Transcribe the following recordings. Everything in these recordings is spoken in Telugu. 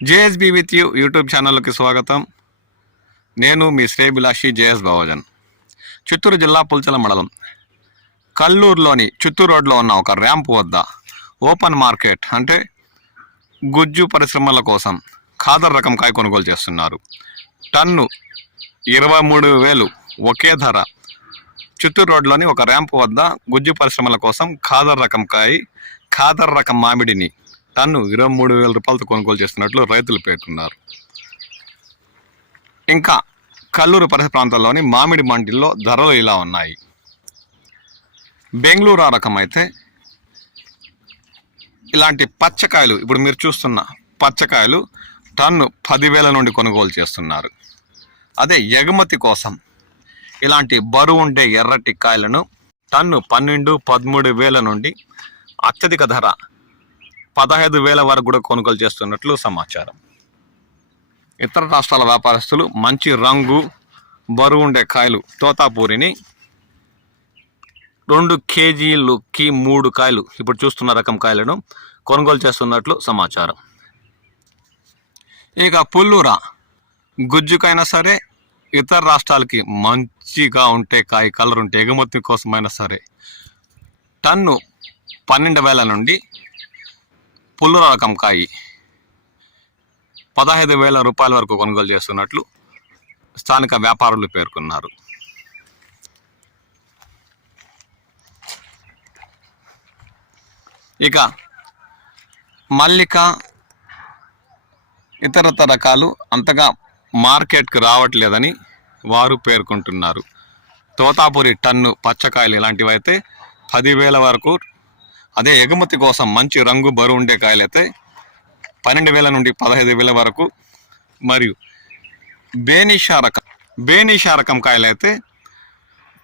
జేఎస్బీ విత్ యూ యూట్యూబ్ ఛానల్కి స్వాగతం. నేను మీ శ్రేయభిలాషి జేఎస్ బావజన్. చిత్తూరు జిల్లా పుల్చల మండలం కల్లూరులోని చిత్తూరు రోడ్లో ఉన్న ఒక ర్యాంప్ వద్ద ఓపెన్ మార్కెట్ అంటే గుజ్జు పరిశ్రమల కోసం ఖాదర్ రకం కాయ కొనుగోలు చేస్తున్నారు. టన్ను 23,000 ఒకే ధర. చిత్తూరు రోడ్లోని ఒక ర్యాంప్ వద్ద గుజ్జు పరిశ్రమల కోసం ఖాదర్ రకం కాయ, ఖాదర్ రకం మామిడిని టన్ను 23,000 రూపాయలతో కొనుగోలు చేస్తున్నట్లు రైతులు పేర్కొన్నారు. ఇంకా కల్లూరు పరిసర ప్రాంతాల్లోని మామిడి మండీల్లో ధరలు ఇలా ఉన్నాయి. బెంగళూరు రకం అయితే ఇలాంటి పచ్చకాయలు, ఇప్పుడు మీరు చూస్తున్న పచ్చకాయలు టన్ను 10,000 నుండి కొనుగోలు చేస్తున్నారు. అదే ఎగుమతి కోసం ఇలాంటి బరువు ఉండే ఎర్రటి కాయలను టన్ను 12-13,000 నుండి అత్యధిక ధర 15,000 వరకు కూడా కొనుగోలు చేస్తున్నట్లు సమాచారం. ఇతర రాష్ట్రాల వ్యాపారస్తులు మంచి రంగు బరువు ఉండే కాయలు తోతాపూరిని 2 కేజీలకి 3 కాయలు, ఇప్పుడు చూస్తున్న రకం కాయలను కొనుగోలు చేస్తున్నట్లు సమాచారం. ఇక పుల్లూర గుజ్జుకైనా సరే, ఇతర రాష్ట్రాలకి మంచిగా ఉంటే కాయ కలర్ ఉంటే ఎగుమతి కోసమైనా సరే టన్ను 12,000 నుండి పుల్లూర రకం కాయ 15,000 రూపాయల వరకు కొనుగోలు చేస్తున్నట్లు స్థానిక వ్యాపారులు పేర్కొన్నారు. ఇక మల్లిక ఇతరత రకాలు అంతగా మార్కెట్కి రావట్లేదని వారు పేర్కొంటున్నారు. తోతాపురి టన్ను పచ్చకాయలు ఇలాంటివి అయితే 10,000 వరకు, అదే ఎగుమతి కోసం మంచి రంగు బరువు ఉండే కాయలైతే 12,000 నుండి 15,000 వరకు, మరియు బేనిషా రకం కాయలైతే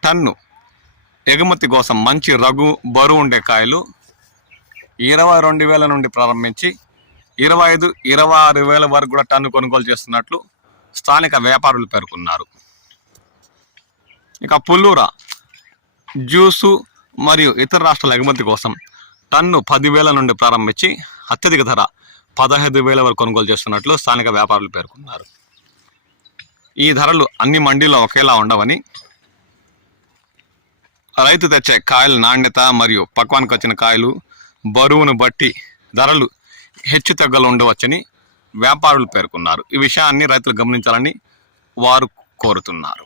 టన్ను ఎగుమతి కోసం మంచి రగు బరువు ఉండే కాయలు 22,000 నుండి ప్రారంభించి 25-26,000 వరకు కూడా టన్ను కొనుగోలు చేస్తున్నట్లు స్థానిక వ్యాపారులు పేర్కొన్నారు. ఇక పుల్లూర జ్యూసు మరియు ఇతర రాష్ట్రాల ఎగుమతి కోసం టన్ను 10,000 నుండి ప్రారంభించి అత్యధిక ధర 15,000 వరకు కొనుగోలు చేస్తున్నట్లు స్థానిక వ్యాపారులు పేర్కొన్నారు. ఈ ధరలు అన్ని మండీల్లో ఒకేలా ఉండవని, రైతు తెచ్చే కాయల నాణ్యత మరియు పక్వానికి వచ్చిన కాయలు బరువును బట్టి ధరలు హెచ్చు తగ్గలు ఉండవచ్చని వ్యాపారులు పేర్కొన్నారు. ఈ విషయాన్ని రైతులు గమనించాలని వారు కోరుతున్నారు.